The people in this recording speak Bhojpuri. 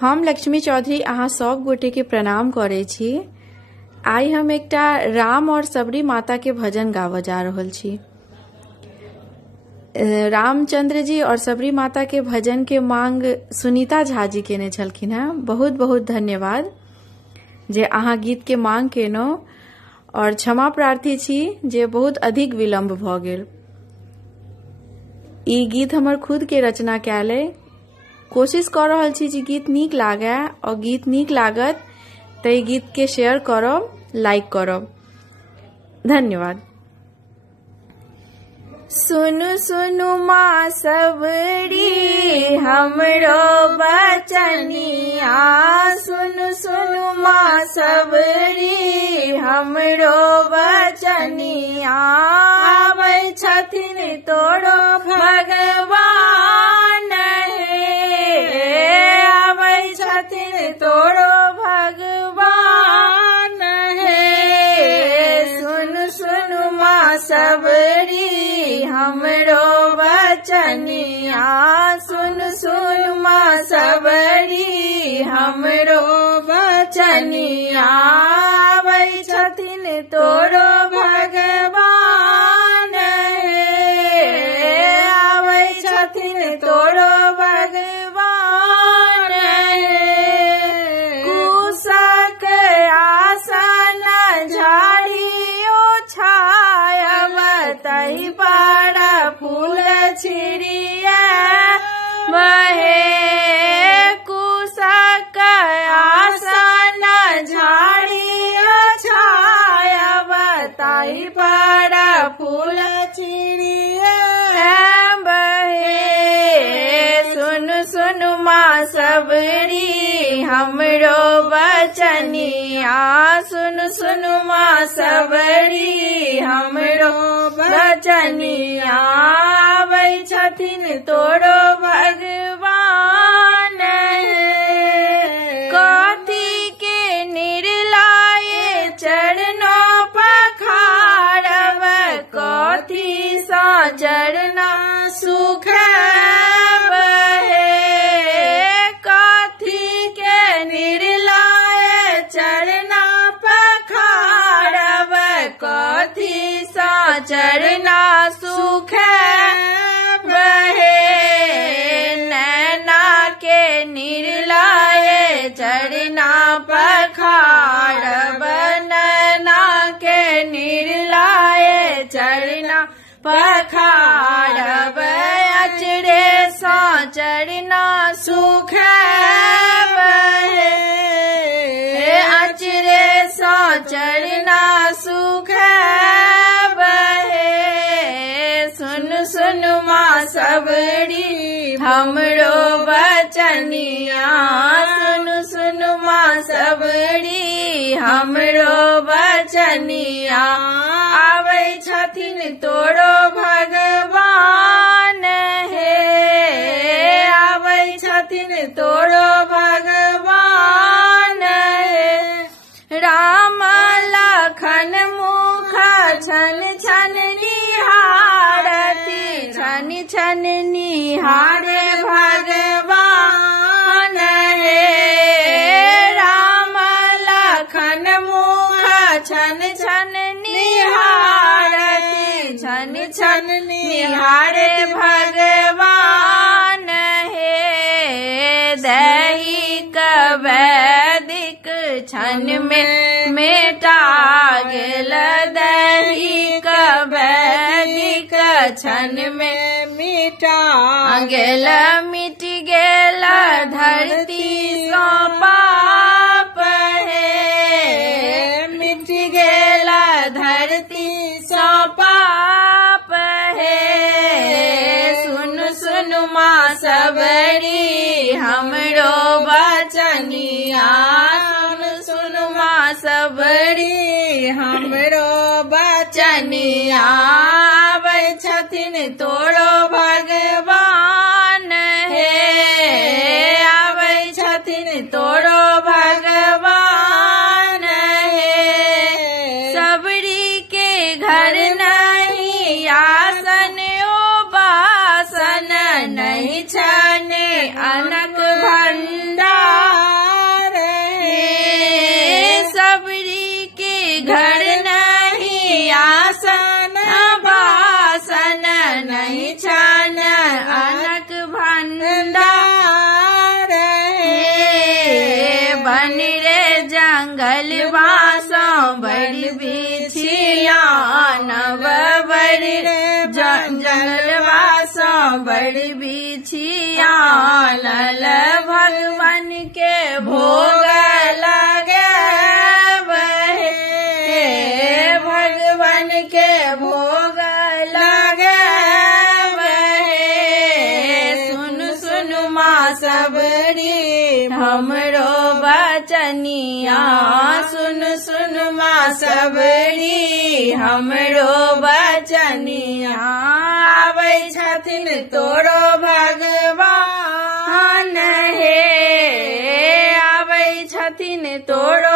हम लक्ष्मी चौधरी अहाँ सब गोटे के प्रणाम करे छी। आई हम एकटा राम और सबरी माता के भजन गावा जा रहल छी। रामचंद्र जी और सबरी माता के भजन के मांग सुनीता झा जी केने छलखिन हैं। बहुत बहुत धन्यवाद जे अहाँ गीत के मांग केनो और क्षमा प्रार्थी छी जे बहुत अधिक विलम्ब भ गेल। ई गीत हमर खुद के रचना कैल अइ। कोशिश कर रहल छी जे गीत नीक लागे और गीत नीक लागत त ई गीत के शेयर करब, लाइक करब। धन्यवाद। सुनु सुनु माँ सबरी हमरो बचनिया, सुनु सुनु माँ सबरी हमरो बचनिया। आबै छथिन तोरो भगवान हे, आबै छथिन तोरो भगवान हे। सुनु सुनु माँ सबरी हमरो बचनिया, सुन सुन माँ सबरी हमरो बचनिया। आबै छथिन तोरो भगवान हे, आबै छथिन तोरो भगवान हे। कुशक आसन झाड़ियो छायब तहि पर फूल छिड़िया बहे। कुशक आसन झाड़ियो छायब तहि पर फूल छिड़िया बहे। सुन सुन माँ सबरी हमरो बचनिया, सुन सुन माँ सबरी हमरो बचनिया। आबै छथिन तोरो भगवान हे। कथी के निर्लाय चरणों पखारब, कथी सा चरना सुख बहे। कथी के निर्लाय चरना पखारब, कथी सा चरना सुख बहे। नैना के निर्लाय चरना पखारब, नैना के निर्लाय चरना पखारब। अचरे सा चरना सुख बहे, अचरे सा चरना सुख बहे। सुन सुन माँ सबरी हमरो बचनिया, सुन सुन माँ सबरी हमरो बचनिया। आबै छथिन तोरो भगवान हे, आबै छथिन तोरो भगवान हे। राम लखन मुख छन छन निहारती, छन छन निहारे भगवान हे। राम लखन मुख छन छन निहारती, छन छन निहारे भगवान हे। दैहिक वैदिक छन में मेटा गेल, दैहिक वैदिक छन में मिटा गेल। मिट गेल धरती सा पाप हे, मिट गेल धरती सा पाप हे। सुन सुन माँ सबरी हमरो बचनिया, सुन सुन माँ सबरी हमरो बचनिया। आबै छथिन तोरो भगवान हे, आबै छथिन तोरो भगवान हे। सबरी के घर नहीं आसन ओ बासन, नहीं छने अनक भंडार। नव बड़ी जंगलवा सो बड़ी बिछिया लल भगवान के भोग लगे बहे भगवान के भोग लगे बहे सुन माँ सबरी हमरो बचनिया सुन माँ सबरी हमरो बचनिया आबै छथिन तोरो भगवान हे आबै छथिन तोरो